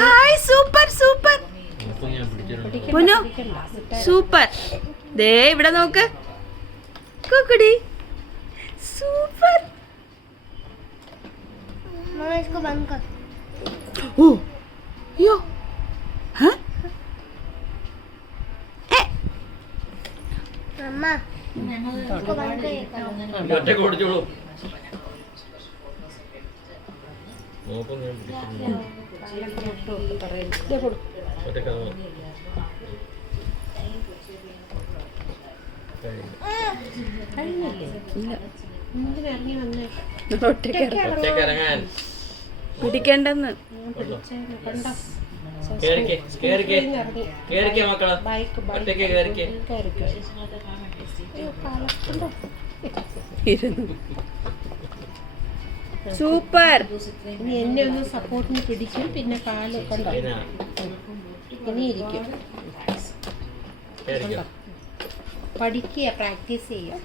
Hi super super പൊന്നു super. ദേ ഇവിടെ നോക്ക് കുക്കുടി സൂപ്പർ. ഓ യോ പിടിക്കണ്ടെന്ന് സൂപ്പർ. ഇനി എന്നെ ഒന്ന് സപ്പോർട്ടിന് പിടിക്കും, പിന്നെ കാല് കൊണ്ടോ ഇനി ഇരിക്കും. പഠിക്കുക, പ്രാക്ടീസ് ചെയ്യുക.